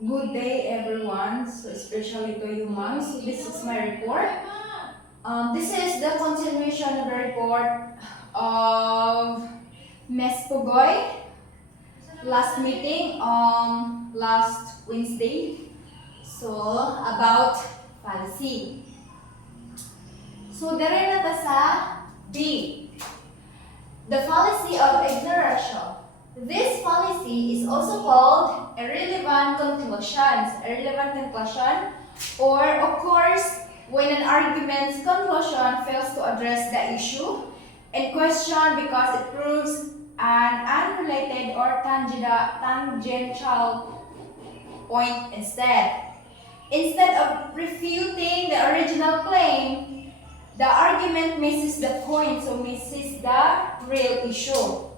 Good day, everyone, so especially to you, ma'am. So this is my report. This is the continuation of the report of ms.Pogoy last meeting last Wednesday. So about policy. So dere na ta sa B. The policy of ignoration. This policy is also called irrelevant conclusions. Irrelevant conclusion, or occurs when an argument's conclusion fails to address the issue in question because it proves an unrelated or tangential point instead. Instead of refuting the original claim, the argument misses the point, so misses the real issue.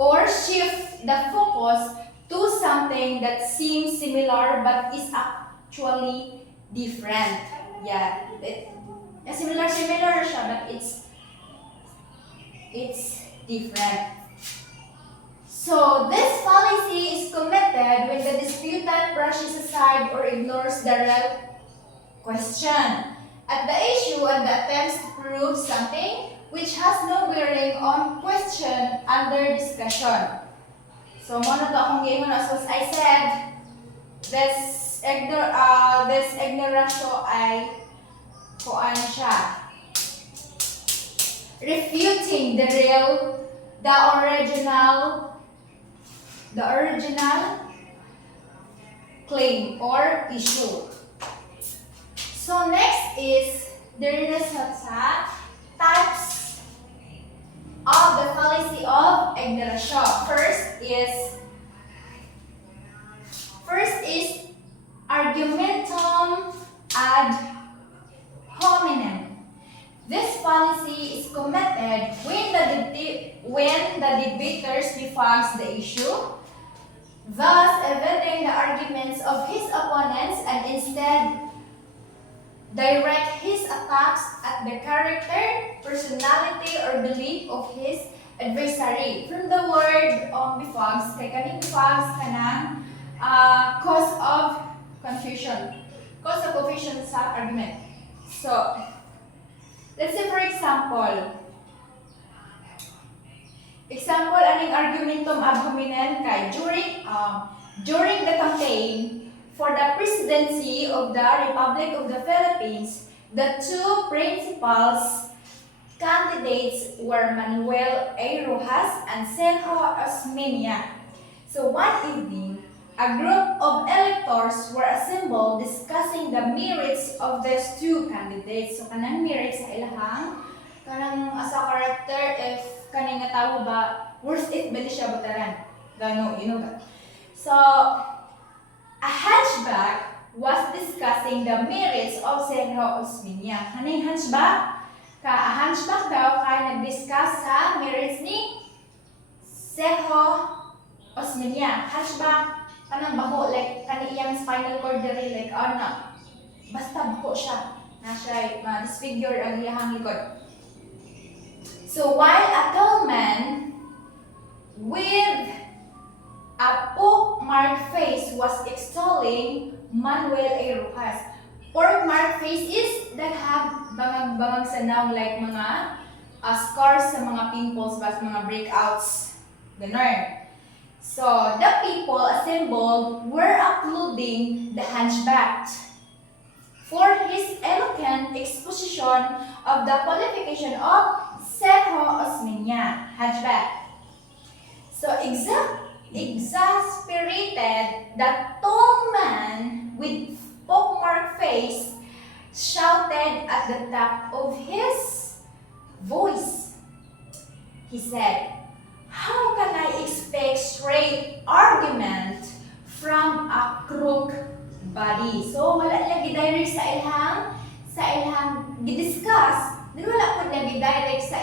Or shift the focus to something that seems similar but is actually different. Yeah, similar siya, but it's different. So this policy is committed when the disputant brushes aside or ignores the real question at the issue and attempts to prove something which has no bearing on question under discussion. So, muna to akong gingon, as I said, this ignoratio ay kuan siya. Refuting the original claim or issue. So, next is the results sa types of the policy of ignoration. First is argumentum ad hominem. This policy is committed when the debater defames the issue, thus evading the arguments of his opponents and instead direct his attacks at the character, personality, or belief of his adversary. From the word befames, kay kaning befames kanang cause of confusion. Cause of confusion sa argument. So, let's say for example, aning argumentum ad hominem kay during the campaign for the presidency of the Republic of the Philippines, the two principal candidates were Manuel A. Rojas and Sergio Osmeña. So one evening, a group of electors were assembled discussing the merits of these two candidates. So kanang merits sa ilahang kanang asa character if kaning nga tawo ba worst it ba siya bataran. Gano, you know that. So a hunchback was discussing the merits of Sergio Osmeña. Kaning hunchback? A hunchback daw kay nag-discuss sa merits ni Sergio Osmeña. Hunchback, kanang bako, like kaniyang spinal cord diri, like ano, basta bako siya. Na siya ma-disfigure ang iyahang likod. So while a tall man with a pock-marked face was extolling Manuel A. Rojas. Pock-marked face is that have bangag-bangag sa noun like mga scars sa mga pimples, but mga breakouts. Ganun. So, the people assembled were applauding the hunchback for his eloquent exposition of the qualification of Sergio Osmeña, hunchback. So, exasperated, the tall man with pockmarked face shouted at the top of his voice. He said, "How can I expect straight argument from a crook body?" So wala lang gidirect sa ilhang gidiscuss, din wala po na gidirect sa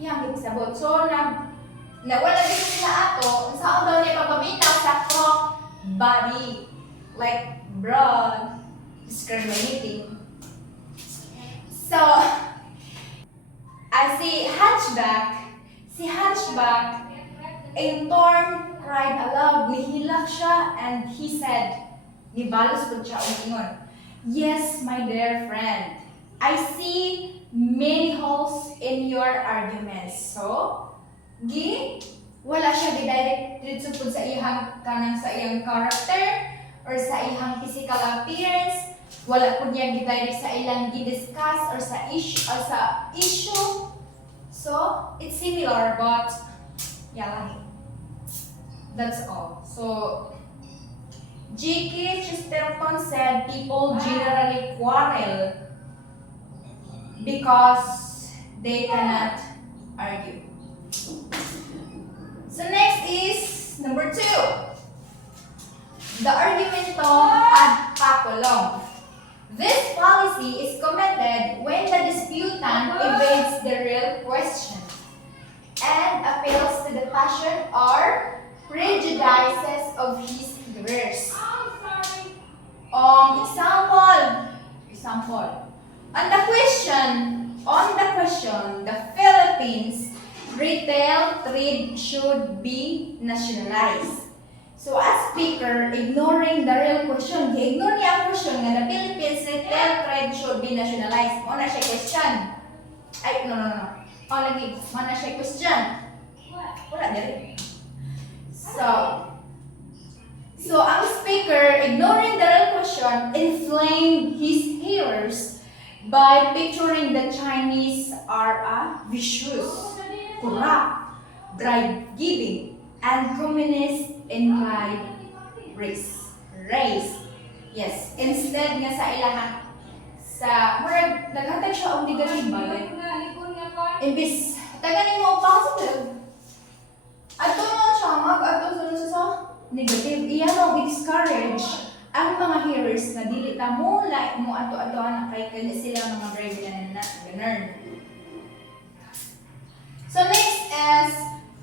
iyang gibsabot. So nawala din sila ato, saan daw niya pagpamitaw sa crook body, like broad, discriminating. So, si Hunchback And Thorn cried aloud, nihilak siya, and he said, nibalos po siya ingon, yes, my dear friend, I see many holes in your arguments. So, wala siya gidirect dito po sa iyang kanang sa iyang character or sa iyang physical appearance. Wala po niya gidirect sa ilang gidiscuss or sa issue. So, it's similar but lahi. That's all. So, G.K. Chesterton said people generally quarrel because they cannot argue. So next is number 2. The argumentum ad populum. This policy is commended when the disputant evades the real question and appeals to the passion or prejudices of his hearers. Example. On the question, the Philippines retail trade should be nationalized. So as speaker, ignoring the real question, ignore niya ang question nga the Philippines retail trade should be nationalized. Mo na siya question. Ay, no. Lagi, mo na siya question. Wala diri. So ang speaker, ignoring the real question, inflamed his hearers by picturing the Chinese are a vicious, corrupt, bribe-giving, and communist-inclined race. Yes. Instead nga sa ilahan, murag, naghatag siya ang negative ba? Imbis, taganin mo positive. Ato na siya, ato sa negative. Iyan mo, i-discourage ang mga hearers na dili ta mo like mo ato-ato na kay kani sila mga brave na ganun. So next is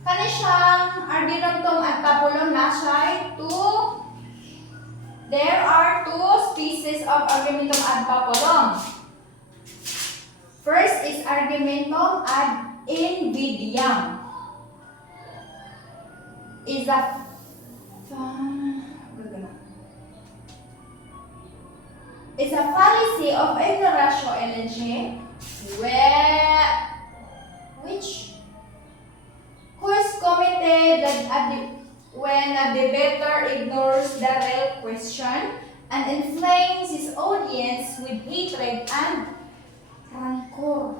kani siyang argumentum ad populum na siya there are 2 species of argumentum ad populum. First is argumentum ad invidiam. Is a it's a fallacy of ignoratio elenchi who is committed when a debater ignores the real question and inflames his audience with hatred and rancor.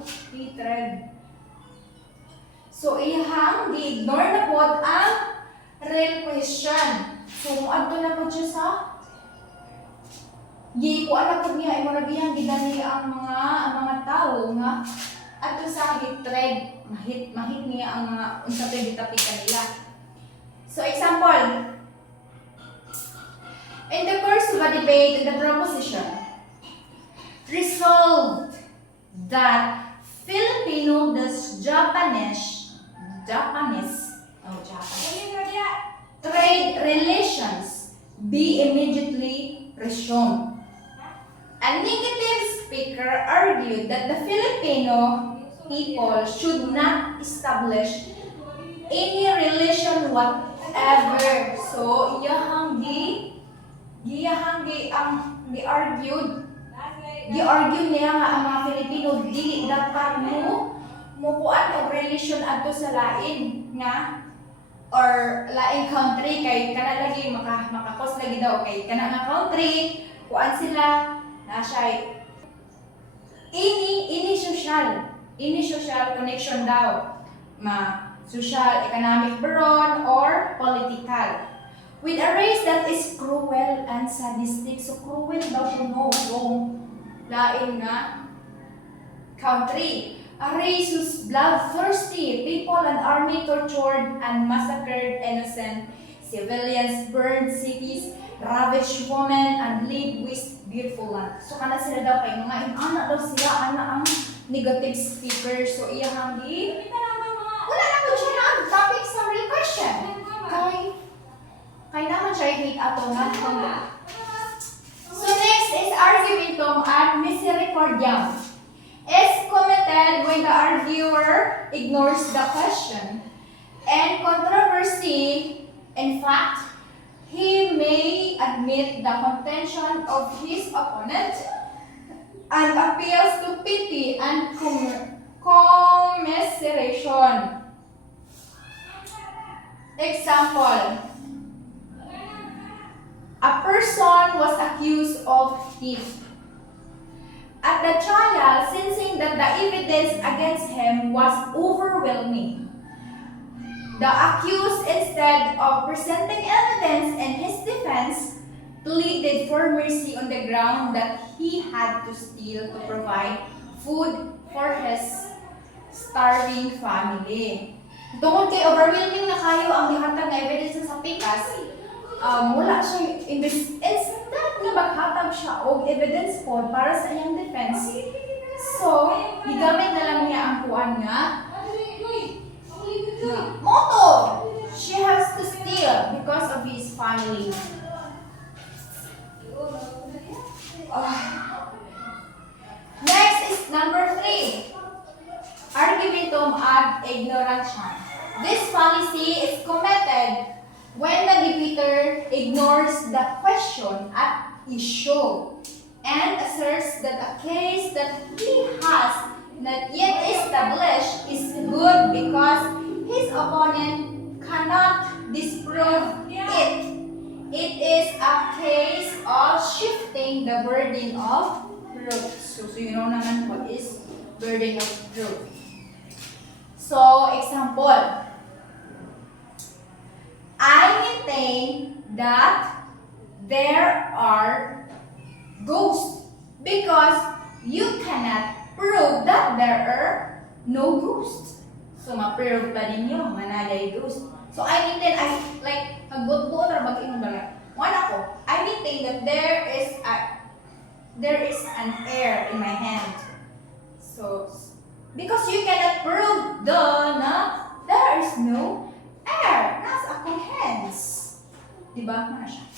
So, ihang di-ignore na po ang real question. So, muadto na po siya sa gikuan na po niya, imoragiyang gidani ang mga tao nga ato sa hatred, mahit niya ang mga unsapay gitapikan nila. So, example, in the course of a debate, the proposition resolved that Filipino does Japanese trade relations be immediately resumed. A negative speaker argued that the Filipino people should not establish any relation whatever. So, gi-argue niya nga ang mga Filipino di dapat mo kuan og relation adto sa lain nga or laing country kay kana lagi makakos lagi daw kay kana nga country kuan sila na siya ini social connection daw social, economic baron, or political. With a race that is cruel and sadistic. So, cruel daw kung lain nga country. A race whose bloodthirsty people and army tortured and massacred innocent civilians, burned cities, ravaged women, and laid waste beautiful land. So, kana sila daw kay mga anak daw sila, ang negative speaker. So, iyahang wala na po siya na topic sa real question. Kay naman siya i-hate ato nga. So next is argumentum ad misericordiam. Is committed when the arguer ignores the question and controversy admit the contention of his opponent and appeals to pity and commiseration. Example, a person was accused of theft. At the trial, sensing that the evidence against him was overwhelming, the accused, instead of presenting evidence in his defense, pleaded for mercy on the ground that he had to steal to provide food for his starving family. Tungkol kay overwhelming na kayo ang gihatag nga evidence sa pikas, wala siya instead na maghatag siya og evidence po para sa iyang defense. So, gigamit na lang niya ang kuan nga motto. She has to steal because of his family. Next is number 3. Argumentum ad ignorantiam. This fallacy is committed when the debater ignores the question at issue and asserts that a case that he has not yet established is good because his opponent cannot disprove it. It is a case of shifting the burden of proof. So you know naman what is burden of proof. So, example, I maintain that there are ghosts because you cannot prove that there are no ghosts. So, ma-prove pa ninyo nga naday ghost. So, I maintain, nagbuot-buot or mag-ingon ba ako, I maintain that there is an air in my hand. So, because you cannot prove na there is no air nasa akong hands. Diba? Ano siya?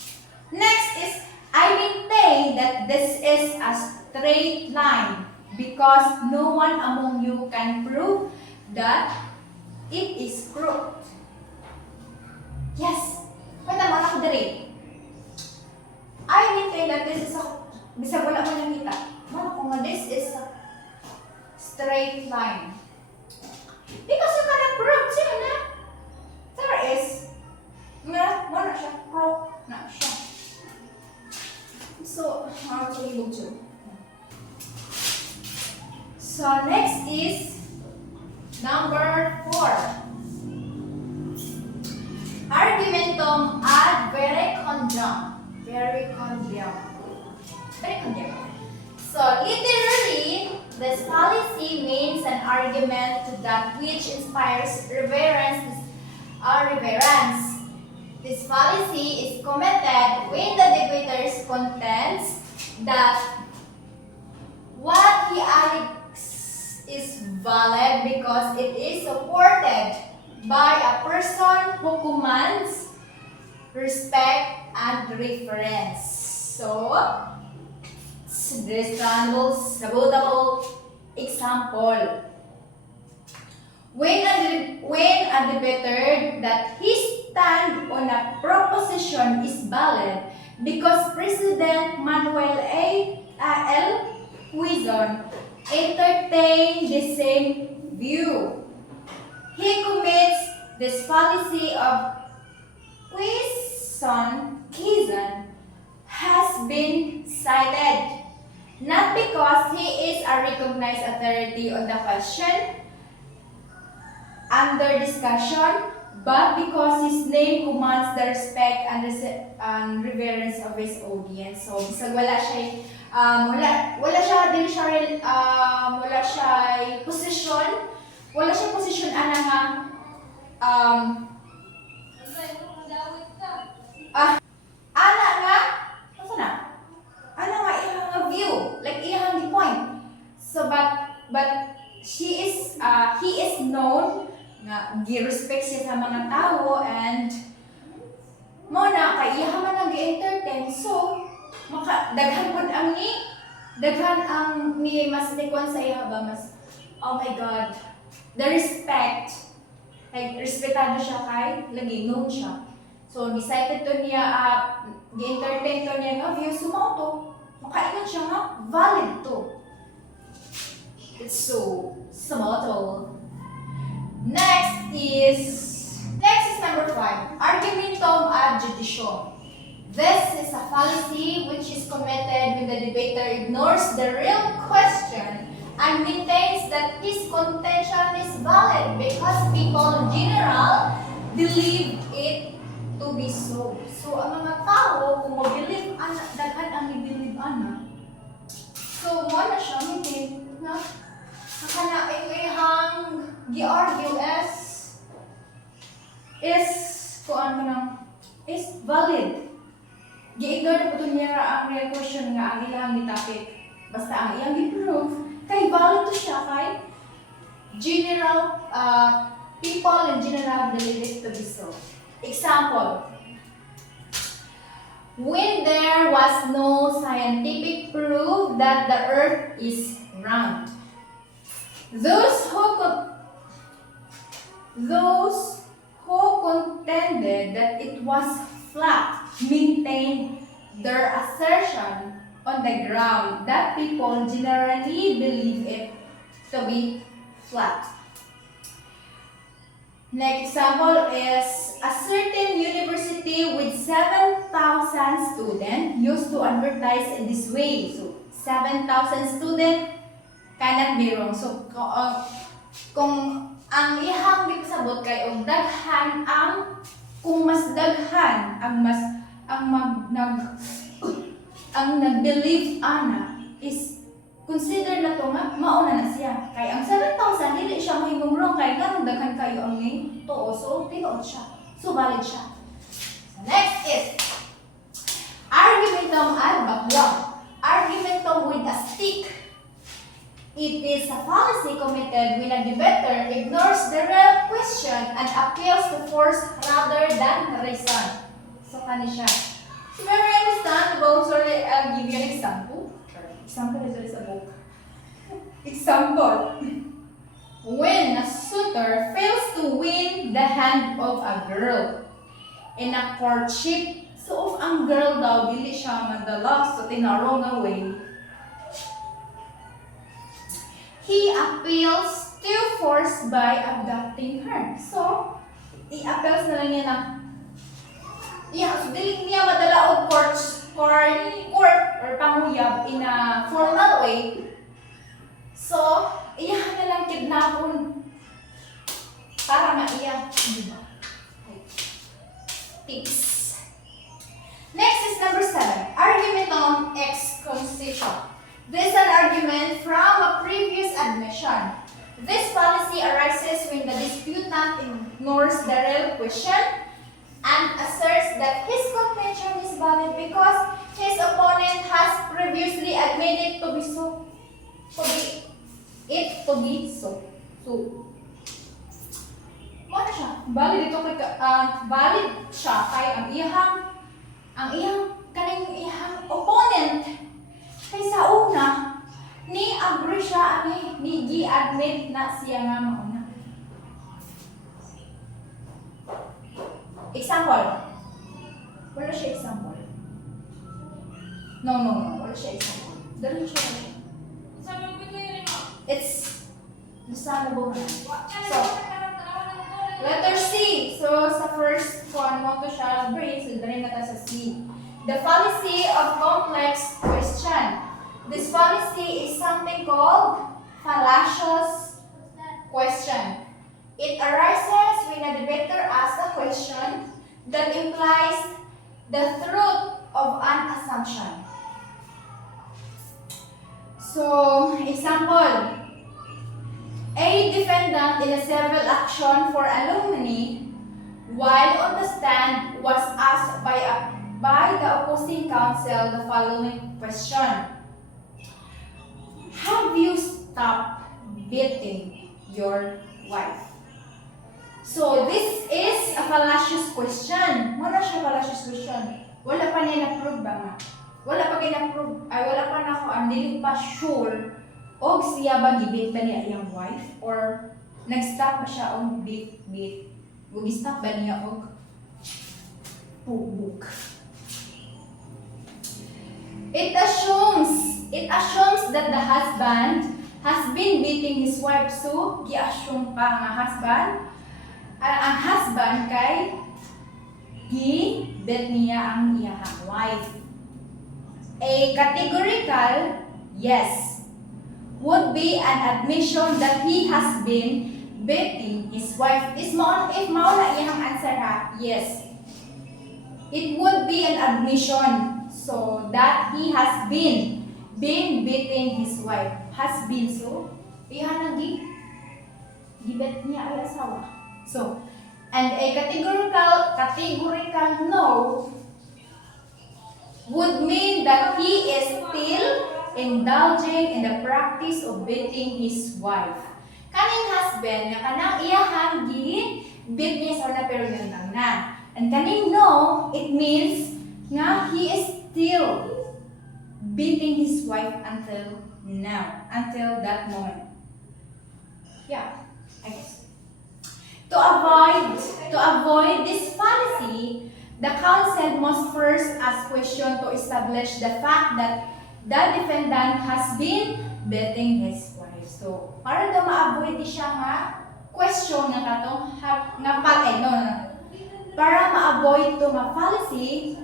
Next is, I maintain that this is a straight line because no one among you can prove that it is crooked. Yes. Pwede naman ako dali. I maintain that this is a, bisag wala ko nang kita. Ano ko nga, this is a straight line. Because you cannot prove siya na there is wala siya, crooked na siya. So, actually, so, next is number 4. Argumentum ad verecundiam. So, literally, this fallacy means an argument that which inspires reverence. This fallacy is committed when the debater contends that what he alleges is valid because it is supported by a person who commands respect and reference. So, sabotable example. When a debater that his stand on a proposition is valid because President Manuel L. Quezon entertained the same view, he commits this fallacy of Quezon has been cited not because he is a recognized authority on the question under discussion, but because his name commands the respect and reverence of his audience. So, bisag wala siya, position ana nga, view, like iyang the point. So, but he is known nga gi-respect siya sa mga tao and mo na kay iya man nag-entertain, so daghan ang ni mas nikon sa iya ba mas, oh my god, the respect, like respetado siya kay lagi known siya. So, decided to niya, gi-entertain to niya nga views, sumaw to. Makaingon siya nga, valid to. It's so subtle. Next is number 5, argumentum ad judicium. This is a fallacy which is committed when the debater ignores the real question and maintains that his contention is valid because people in general believe it to be so. So, ang mga tao, kung mag-believe, daghan ang i-believe, so, mo na siya, maintain, na, nakana, ihang gi-argue is valid. Gi-ignore na po niya ang real question nga ang ilang ni-topic. Basta ang iyang gi-prove, kay valid to siya, kay general, people in general believe it to be so. Example, when there was no scientific proof that the earth is round, those who contended that it was flat maintained their assertion on the ground that people generally believe it to be flat. Next example is a certain university with 7,000 students used to advertise in this way. So, 7,000 students cannot be wrong. So, kung ang ihang gipasabot kay og daghan ang kung mas daghan ang nag-believe ana is consider na to nga mauna na siya. Kay ang 7,000 dili siya mahimong wrong kay ganun daghan kayo ang ning tuo. So tinuod siya. So valid siya. So, next is argumentum ad baklog. Argumentum with a stick. It is a fallacy committed when a debater ignores the real question and appeals to force rather than reason. So, kani siya. So, very understandable. Sorry, I'll give you an example. Example is a book. Example. When a suitor fails to win the hand of a girl in a courtship, so if ang girl daw, dili siya madala sa tinarong nga way, he appeals to force by abducting her. So, i-appeals na lang niya na, so dili niya madala og court or panguyab in a formal way. So, iyahan na lang kidnapon para maiya. Tips. Next is number 7, argumentum ex concession. This is an argument from a previous admission. This fallacy arises when the disputant ignores the real question and asserts that his contention is valid because his opponent has previously admitted to be so. So, ano siya? Valid ito kay valid siya kay ang iyang opponent. Kay sa una, ni agree siya, ni gi-admit na siya nga mauna. Example. Wala siya example. No. Wala siya example. Dali siya. It's understandable na. So, letter C. So, sa first one mo to siya brace, so dali na ta sa C. The fallacy of complex question. This fallacy is something called fallacious question. It arises when a debater asks a question that implies the truth of an assumption. So, example, a defendant in a civil action for calumny while on the stand was asked by the opposing counsel the following question: have you stopped beating your wife? So, this is a fallacious question. Wala siya fallacious question. Wala pa niya na-prove ba nga? Wala pa na-prove. Wala pa na ako. Hindi pa sure. O siya ba gibit ba niya iyang wife? Or nag-stop ba siya o beat? Stop ba niya o book. It assumes that the husband has been beating his wife. So, gi-assume pa nga ang husband kay gi-bet niya ang iyahang wife. A categorical yes would be an admission that he has been beating his wife. If mauna iyahang answer ha, yes. It would be an admission so that he has been beating his wife. Has been, so iyan ang gibet niya ay asawa. So, and a categorical no would mean that he is still indulging in the practice of beating his wife. Kaning husband nga kanang iyahang gi-beat niya sa una pero yun lang na. And kaning no, it means nga he is still beating his wife until now, until that moment. Yeah, I guess. To avoid this fallacy, the counsel must first ask question to establish the fact that the defendant has been beating his wife. So, para daw ma-avoid siya nga question nga katong para ma-avoid to nga fallacy,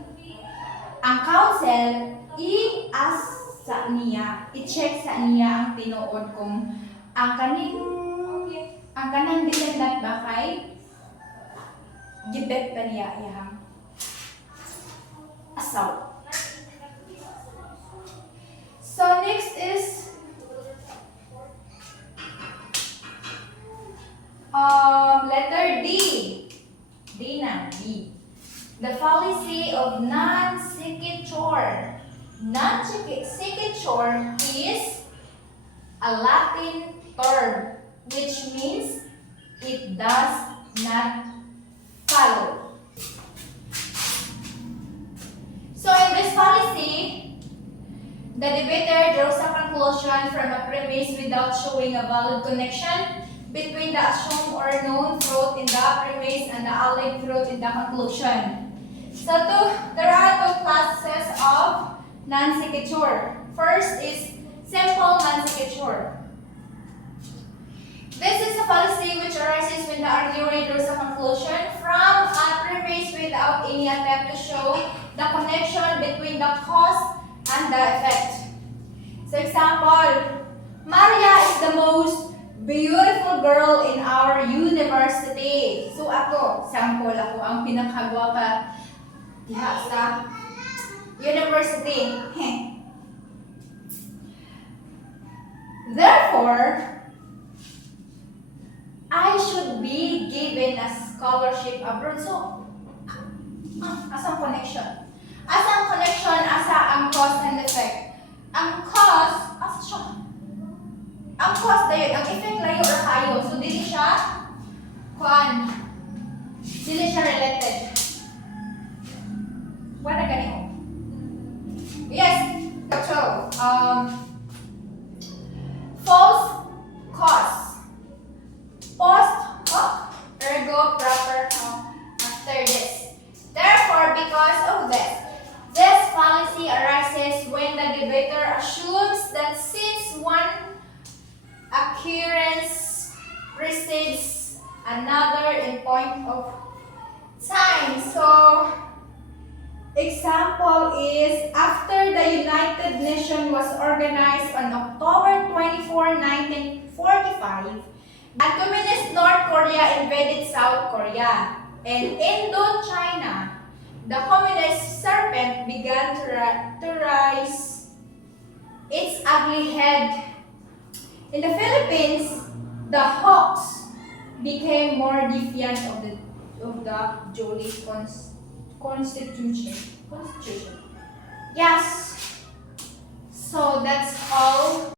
ang counsel i-ask sa niya, i-check sa niya ang tinuod kung ang kanang defendant ba kay gibet pa niya iyang asawa. So next is letter D. D na, D. The fallacy of non-sequitur. Non-sequitur is a Latin term which means it does not follow. So in this fallacy, the debater draws a conclusion from a premise without showing a valid connection between the assumed or known truth in the premise and the alleged truth in the conclusion. So there are two classes of non-sequitur. First is simple non-sequitur. This is a fallacy which arises when the arguer draws a conclusion from a premise without any attempt to show the connection between the cause and the effect. So example, Maria is the most beautiful girl in our university. So ako, sample ako ang pinakagwapa diha sa university. Therefore, I should be given a scholarship abroad. So, asang connection? Asang connection asa ang cause and effect? Ang cause, asa siya? Ang cause dayon, ang effect layo or kayo. So, dili siya dili siya related. Wala ganito. Yes, so, false cause. Post hoc, ergo proper after this. Therefore, because of this fallacy arises when the debater assumes that since one occurrence precedes another in point of time. So, example is after the United Nations was organized on October 24, 1945, the communist North Korea invaded South Korea, and Indochina, the communist serpent began to rise its ugly head. In the Philippines, the hawks became more defiant of the Jolie Constitution. Yes. So that's all